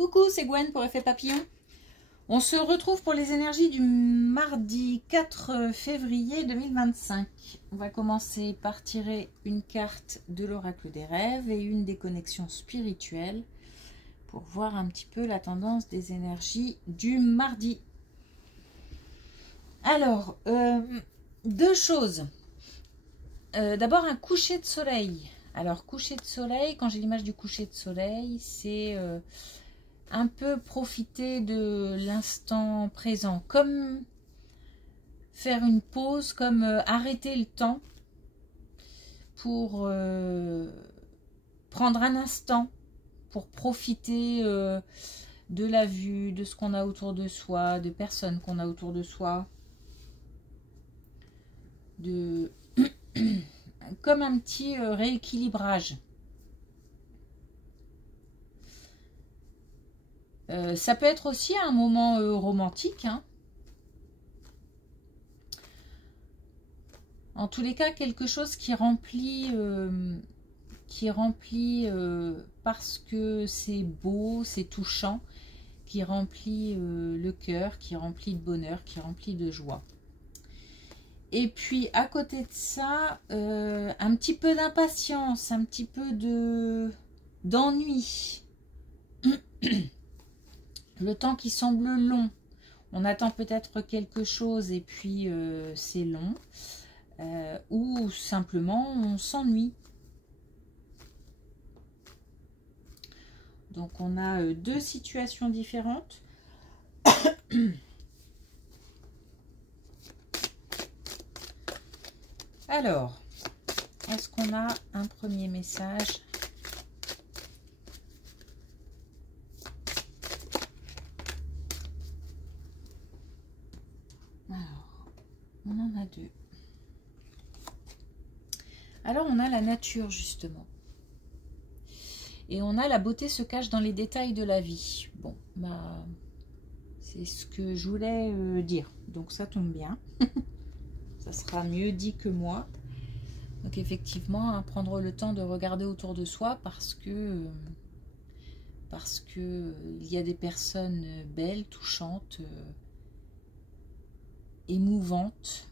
Coucou, c'est Gwen pour Effet Papillon. On se retrouve pour les énergies du mardi 4 février 2025. On va commencer par tirer une carte de l'oracle des rêves et une des connexions spirituelles pour voir un petit peu la tendance des énergies du mardi. Alors, deux choses. D'abord, un coucher de soleil. Alors, coucher de soleil, quand j'ai l'image du coucher de soleil, c'est un peu profiter de l'instant présent, comme faire une pause, comme arrêter le temps pour prendre un instant, pour profiter de la vue, de ce qu'on a autour de soi, de personnes qu'on a autour de soi, de comme un petit rééquilibrage. Ça peut être aussi un moment romantique, hein. En tous les cas, quelque chose qui remplit parce que c'est beau, c'est touchant, qui remplit le cœur, qui remplit de bonheur, qui remplit de joie. Et puis à côté de ça, un petit peu d'impatience, un petit peu d'ennui. Le temps qui semble long. On attend peut-être quelque chose et puis c'est long. Ou simplement on s'ennuie. Donc on a deux situations différentes. Alors, est-ce qu'on a un premier message? Alors, on en a deux. Alors, on a la nature, justement. Et on a la beauté se cache dans les détails de la vie. Bon, bah, c'est ce que je voulais dire. Donc, ça tombe bien. Ça sera mieux dit que moi. Donc effectivement, hein, prendre le temps de regarder autour de soi parce que il y a des personnes belles, touchantes, émouvantes,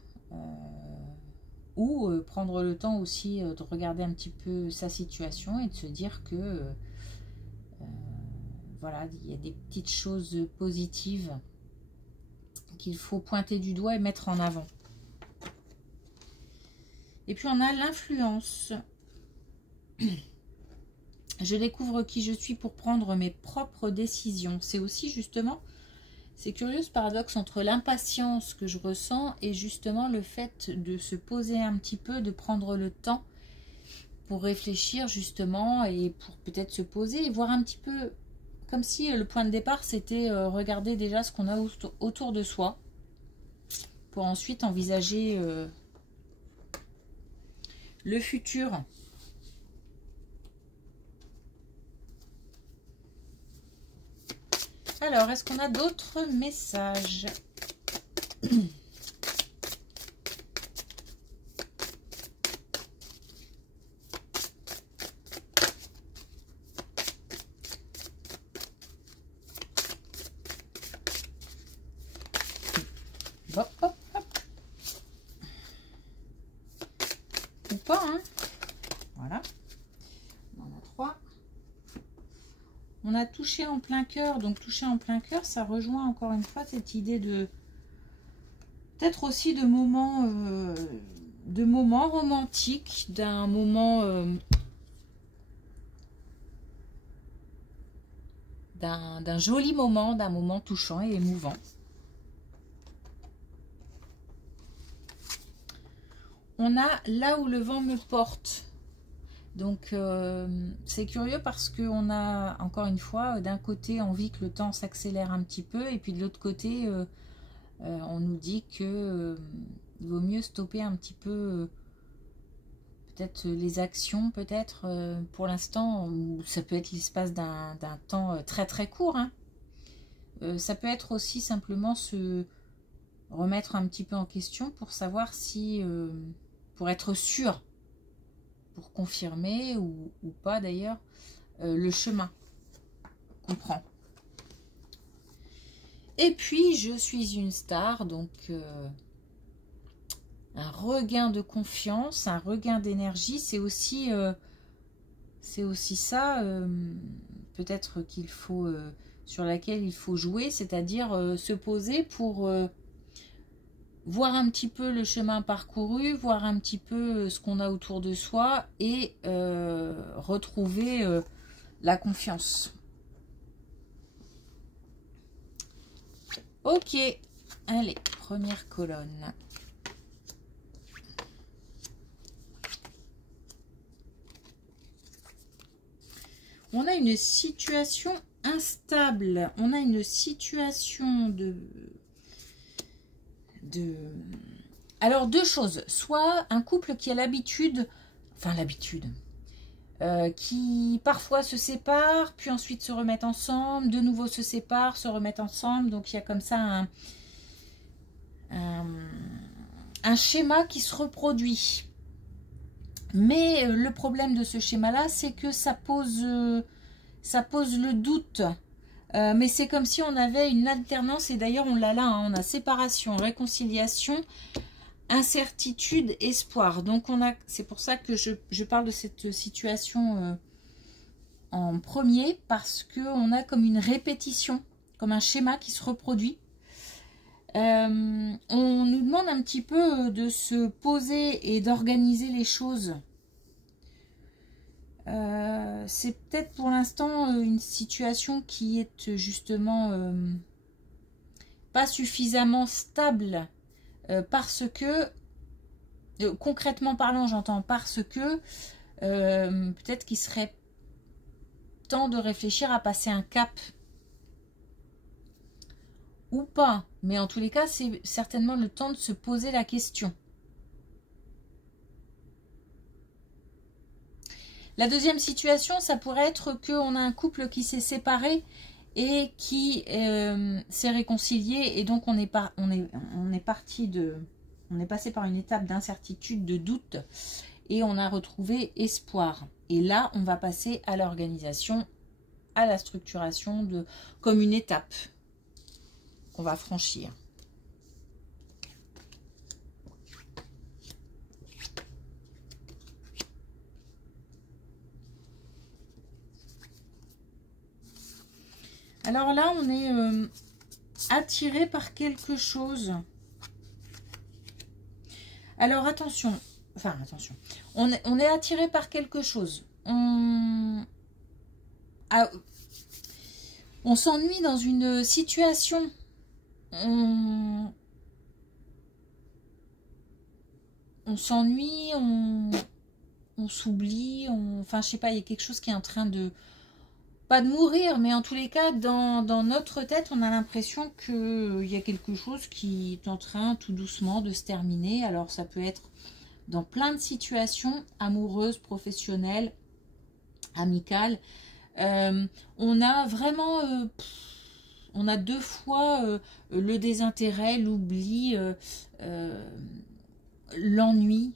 ou prendre le temps aussi de regarder un petit peu sa situation et de se dire que voilà, il y a des petites choses positives qu'il faut pointer du doigt et mettre en avant. Et puis on a l'influence. Je découvre qui je suis pour prendre mes propres décisions. C'est aussi justement, c'est curieux ce paradoxe entre l'impatience que je ressens et justement le fait de se poser un petit peu, de prendre le temps pour réfléchir justement et pour peut-être se poser et voir un petit peu comme si le point de départ c'était regarder déjà ce qu'on a autour de soi pour ensuite envisager le futur. Alors, est-ce qu'on a d'autres messages? Hop, hop, hop. Ou pas, hein? Voilà. On en a trois. On a touché en plein cœur. Donc, toucher en plein cœur, ça rejoint encore une fois cette idée de... Peut-être aussi de moments romantiques, d'un moment... d'un joli moment, d'un moment touchant et émouvant. On a là où le vent me porte. Donc, c'est curieux parce qu'on a, encore une fois, d'un côté, envie que le temps s'accélère un petit peu. Et puis de l'autre côté, on nous dit que il vaut mieux stopper un petit peu, peut-être les actions, peut-être, pour l'instant. Ou ça peut être l'espace d'un temps très très court. Hein. Ça peut être aussi simplement se remettre un petit peu en question pour savoir si... pour être sûr, pour confirmer ou pas d'ailleurs, le chemin qu'on prend. Et puis, je suis une star, donc un regain de confiance, un regain d'énergie, c'est aussi ça, peut-être qu'il faut, sur laquelle il faut jouer, c'est-à-dire se poser pour voir un petit peu le chemin parcouru, voir un petit peu ce qu'on a autour de soi et retrouver la confiance. Ok, allez, première colonne. On a une situation instable, on a une situation Alors, deux choses. Soit un couple qui a l'habitude, qui parfois se séparent, puis ensuite se remettent ensemble, de nouveau se séparent, se remettent ensemble. Donc, il y a comme ça un schéma qui se reproduit. Mais le problème de ce schéma-là, c'est que ça pose le doute. Mais c'est comme si on avait une alternance, et d'ailleurs on l'a là, hein, on a séparation, réconciliation, incertitude, espoir. Donc c'est pour ça que je parle de cette situation en premier, parce qu'on a comme une répétition, comme un schéma qui se reproduit. On nous demande un petit peu de se poser et d'organiser les choses. C'est peut-être pour l'instant une situation qui est justement pas suffisamment stable parce que, concrètement parlant, j'entends parce que peut-être qu'il serait temps de réfléchir à passer un cap. Ou pas, mais en tous les cas, c'est certainement le temps de se poser la question. La deuxième situation, ça pourrait être qu'on a un couple qui s'est séparé et qui s'est réconcilié, et donc on est passé par une étape d'incertitude, de doute, et on a retrouvé espoir. Et là, on va passer à l'organisation, à la structuration comme une étape qu'on va franchir. Alors là, on est attiré par quelque chose. Alors attention, on est attiré par quelque chose. On s'ennuie dans une situation. On s'ennuie, on s'oublie, enfin je sais pas, il y a quelque chose qui est en train de, pas de mourir, mais en tous les cas, dans notre tête, on a l'impression qu'il y a quelque chose qui est en train tout doucement de se terminer. Alors ça peut être dans plein de situations, amoureuses, professionnelles, amicales. On a vraiment, on a deux fois le désintérêt, l'oubli, l'ennui.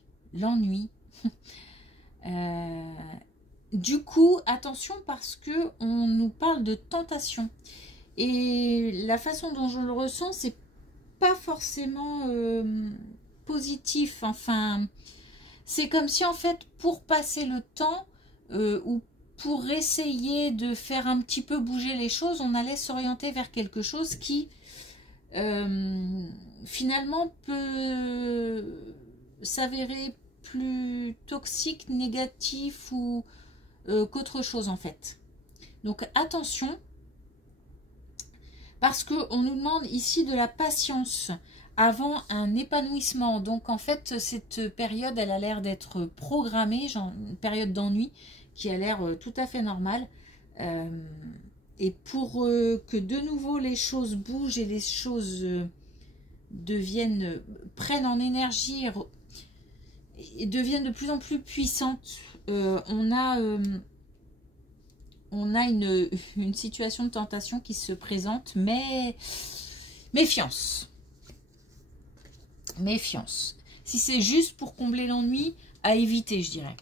Du coup, attention, parce que on nous parle de tentation. Et la façon dont je le ressens, c'est pas forcément positif. Enfin, c'est comme si en fait, pour passer le temps ou pour essayer de faire un petit peu bouger les choses, on allait s'orienter vers quelque chose qui finalement peut s'avérer plus toxique, négatif ou qu'autre chose en fait. Donc attention, parce qu'on nous demande ici de la patience avant un épanouissement. Donc en fait, cette période, elle a l'air d'être programmée, genre une période d'ennui qui a l'air tout à fait normale. Et pour que de nouveau les choses bougent et les choses prennent en énergie et deviennent de plus en plus puissantes, on a une situation de tentation qui se présente, mais méfiance. Méfiance. Si c'est juste pour combler l'ennui, à éviter, je dirais.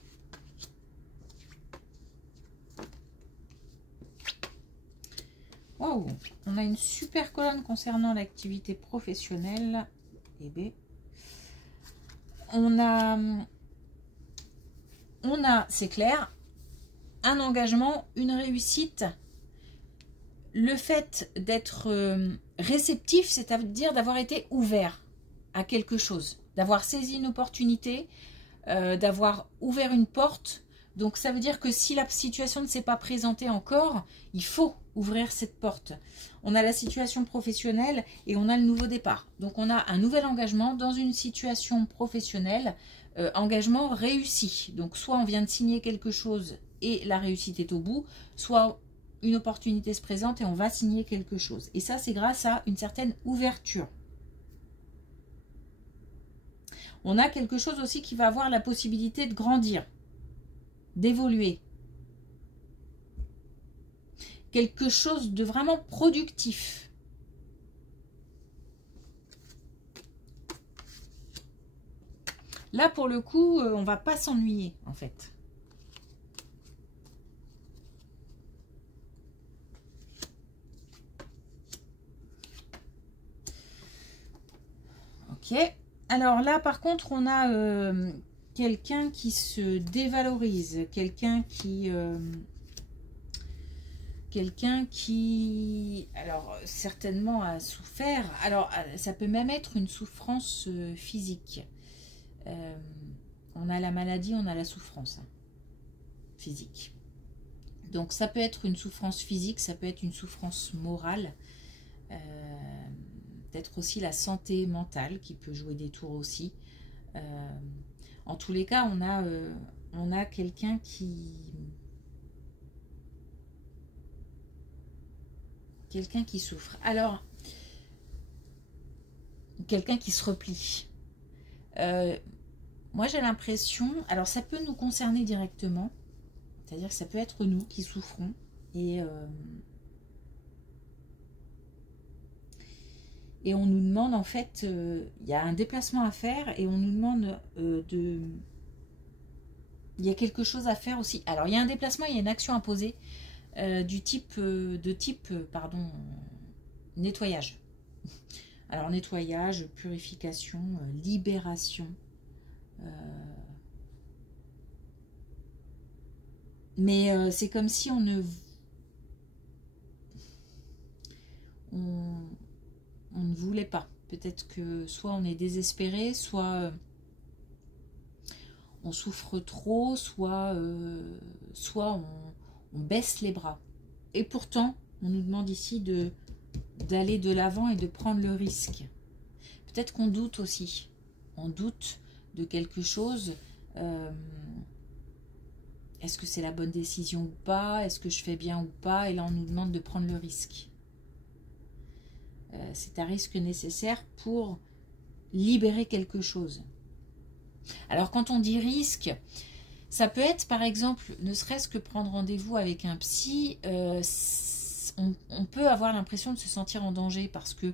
Wow, on a une super colonne concernant l'activité professionnelle. Et B. On a, c'est clair, un engagement, une réussite. Le fait d'être réceptif, c'est-à-dire d'avoir été ouvert à quelque chose, d'avoir saisi une opportunité, d'avoir ouvert une porte. Donc ça veut dire que si la situation ne s'est pas présentée encore, il faut ouvrir cette porte. On a la situation professionnelle et on a le nouveau départ. Donc on a un nouvel engagement dans une situation professionnelle, engagement réussi. Donc soit on vient de signer quelque chose et la réussite est au bout, soit une opportunité se présente et on va signer quelque chose. Et ça, c'est grâce à une certaine ouverture. On a quelque chose aussi qui va avoir la possibilité de grandir, d'évoluer. Quelque chose de vraiment productif. Là, pour le coup, on va pas s'ennuyer, en fait. Ok. Alors là, par contre, on a quelqu'un qui se dévalorise, quelqu'un qui, alors, certainement a souffert. Alors, ça peut même être une souffrance physique. On a la maladie, on a la souffrance physique. Donc, ça peut être une souffrance physique, ça peut être une souffrance morale. Peut-être aussi la santé mentale qui peut jouer des tours aussi. En tous les cas, on a quelqu'un qui souffre. Alors, quelqu'un qui se replie. Moi, j'ai l'impression, alors ça peut nous concerner directement, c'est-à-dire que ça peut être nous qui souffrons et on nous demande en fait, il y a un déplacement à faire et on nous demande il y a quelque chose à faire aussi. Alors il y a un déplacement, il y a une action à poser de type nettoyage. Alors nettoyage, purification, libération. Mais c'est comme si on ne voulait pas. Peut-être que soit on est désespéré, soit on souffre trop, soit on baisse les bras. Et pourtant, on nous demande ici d'aller de l'avant et de prendre le risque. Peut-être qu'on doute aussi. On doute de quelque chose. Est-ce que c'est la bonne décision ou pas? Est-ce que je fais bien ou pas? Et là, on nous demande de prendre le risque. C'est un risque nécessaire pour libérer quelque chose. Alors, quand on dit risque, ça peut être, par exemple, ne serait-ce que prendre rendez-vous avec un psy. On peut avoir l'impression de se sentir en danger parce que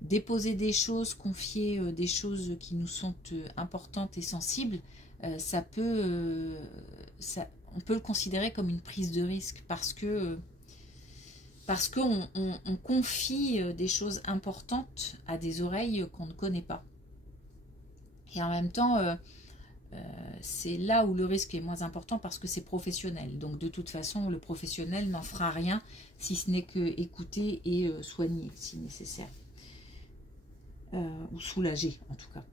déposer des choses, confier des choses qui nous sont importantes et sensibles, on peut le considérer comme une prise de risque parce qu'on confie des choses importantes à des oreilles qu'on ne connaît pas. Et en même temps, c'est là où le risque est moins important parce que c'est professionnel. Donc de toute façon, le professionnel n'en fera rien si ce n'est que écouter et soigner si nécessaire. Ou soulager en tout cas.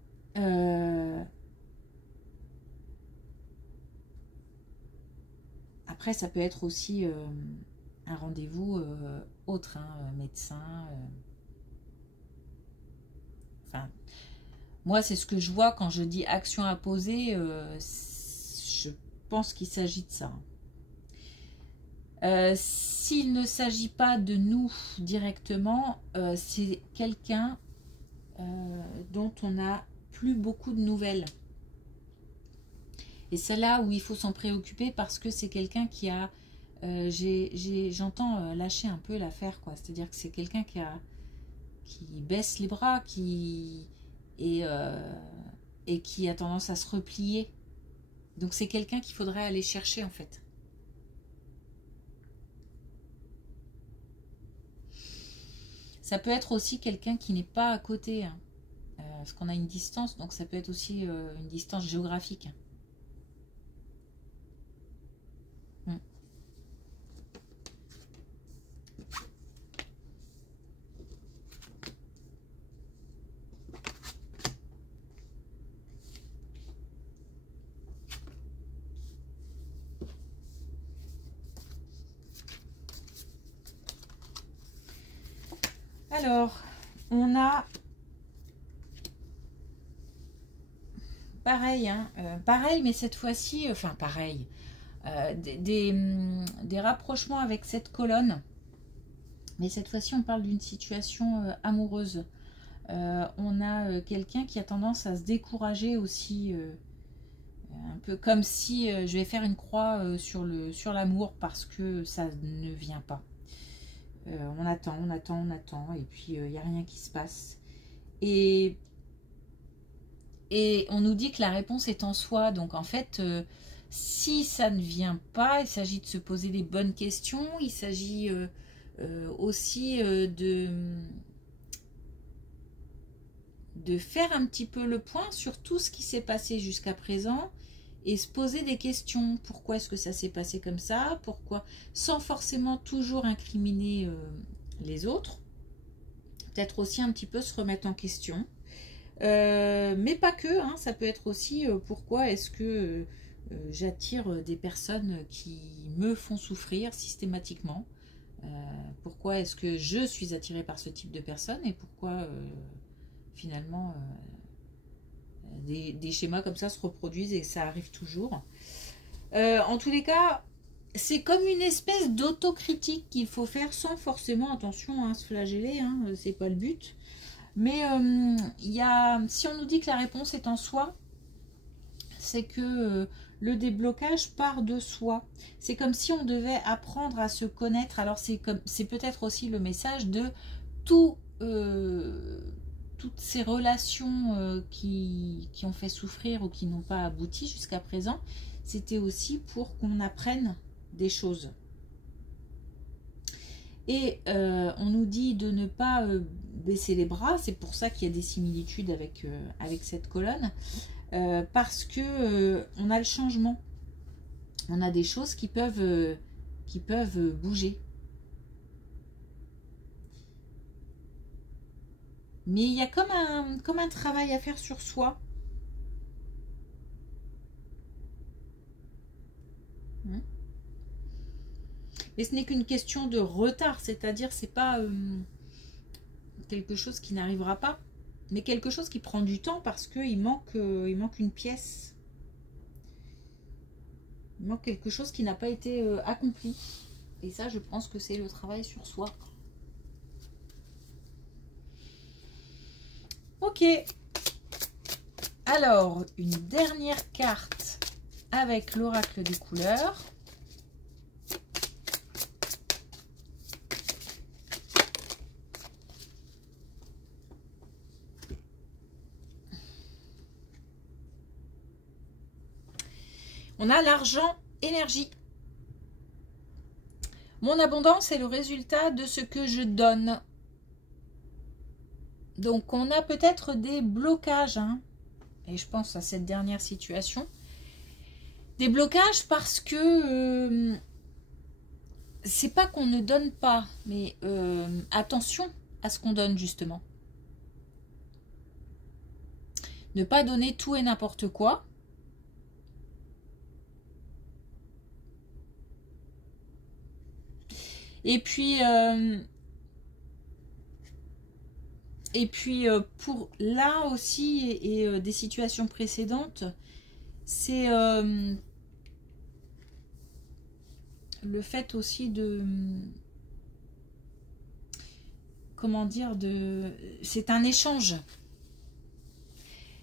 Après, ça peut être aussi un rendez-vous autre, médecin. Enfin, moi, c'est ce que je vois quand je dis action à poser. Je pense qu'il s'agit de ça. S'il ne s'agit pas de nous directement, c'est quelqu'un dont on n'a plus beaucoup de nouvelles. Et c'est là où il faut s'en préoccuper parce que c'est quelqu'un qui a, j'entends lâcher un peu l'affaire, quoi. C'est-à-dire que c'est quelqu'un qui baisse les bras, et qui a tendance à se replier. Donc c'est quelqu'un qu'il faudrait aller chercher en fait. Ça peut être aussi quelqu'un qui n'est pas à côté, hein, parce qu'on a une distance, donc ça peut être aussi une distance géographique. Mm. Alors, on a pareil, hein, pareil, mais cette fois-ci, enfin pareil, des rapprochements avec cette colonne, mais cette fois-ci on parle d'une situation amoureuse. On a quelqu'un qui a tendance à se décourager aussi, un peu comme si je vais faire une croix sur l'amour parce que ça ne vient pas. On attend, on attend, on attend, et puis il n'y a rien qui se passe. Et on nous dit que la réponse est en soi. Donc en fait, si ça ne vient pas, il s'agit de se poser les bonnes questions. Il s'agit aussi de faire un petit peu le point sur tout ce qui s'est passé jusqu'à présent et se poser des questions. Pourquoi est-ce que ça s'est passé comme ça? Pourquoi? Sans forcément toujours incriminer les autres. Peut-être aussi un petit peu se remettre en question. Mais pas que, hein, ça peut être aussi pourquoi est-ce que j'attire des personnes qui me font souffrir systématiquement. Pourquoi est-ce que je suis attirée par ce type de personnes et pourquoi finalement des schémas comme ça se reproduisent et ça arrive toujours. En tous les cas, c'est comme une espèce d'autocritique qu'il faut faire sans forcément, attention, hein, se flageller, hein, c'est pas le but. Mais si on nous dit que la réponse est en soi, c'est que le déblocage part de soi. C'est comme si on devait apprendre à se connaître. Alors c'est peut-être aussi le message de toutes ces relations qui ont fait souffrir ou qui n'ont pas abouti jusqu'à présent. C'était aussi pour qu'on apprenne des choses. Et on nous dit de ne pas baisser les bras, c'est pour ça qu'il y a des similitudes avec cette colonne, parce que on a le changement, on a des choses qui peuvent bouger. Mais il y a comme un travail à faire sur soi. Mais ce n'est qu'une question de retard, c'est-à-dire c'est pas quelque chose qui n'arrivera pas, mais quelque chose qui prend du temps parce qu'il manque une pièce. Il manque quelque chose qui n'a pas été accompli. Et ça, je pense que c'est le travail sur soi. Ok. Alors, une dernière carte avec l'oracle des couleurs. On a l'argent, énergie. Mon abondance est le résultat de ce que je donne. Donc, on a peut-être des blocages, hein, et je pense à cette dernière situation. Des blocages parce que c'est pas qu'on ne donne pas, mais attention à ce qu'on donne, justement. Ne pas donner tout et n'importe quoi. Et puis pour là aussi et des situations précédentes, c'est le fait aussi de, comment dire, c'est un échange.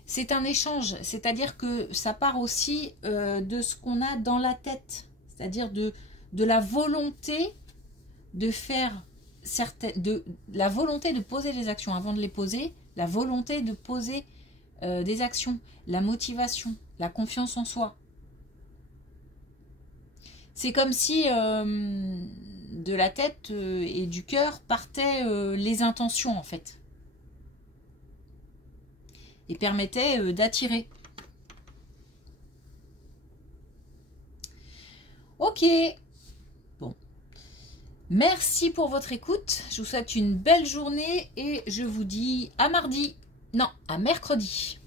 C'est un échange, c'est-à-dire que ça part aussi de ce qu'on a dans la tête, c'est-à-dire de la volonté de faire la volonté de poser des actions avant de les poser, la volonté de poser des actions, la motivation, la confiance en soi. C'est comme si de la tête et du cœur partaient les intentions en fait. Et permettaient d'attirer. Ok. Bon. Merci pour votre écoute. Je vous souhaite une belle journée et je vous dis à mardi. Non, à mercredi.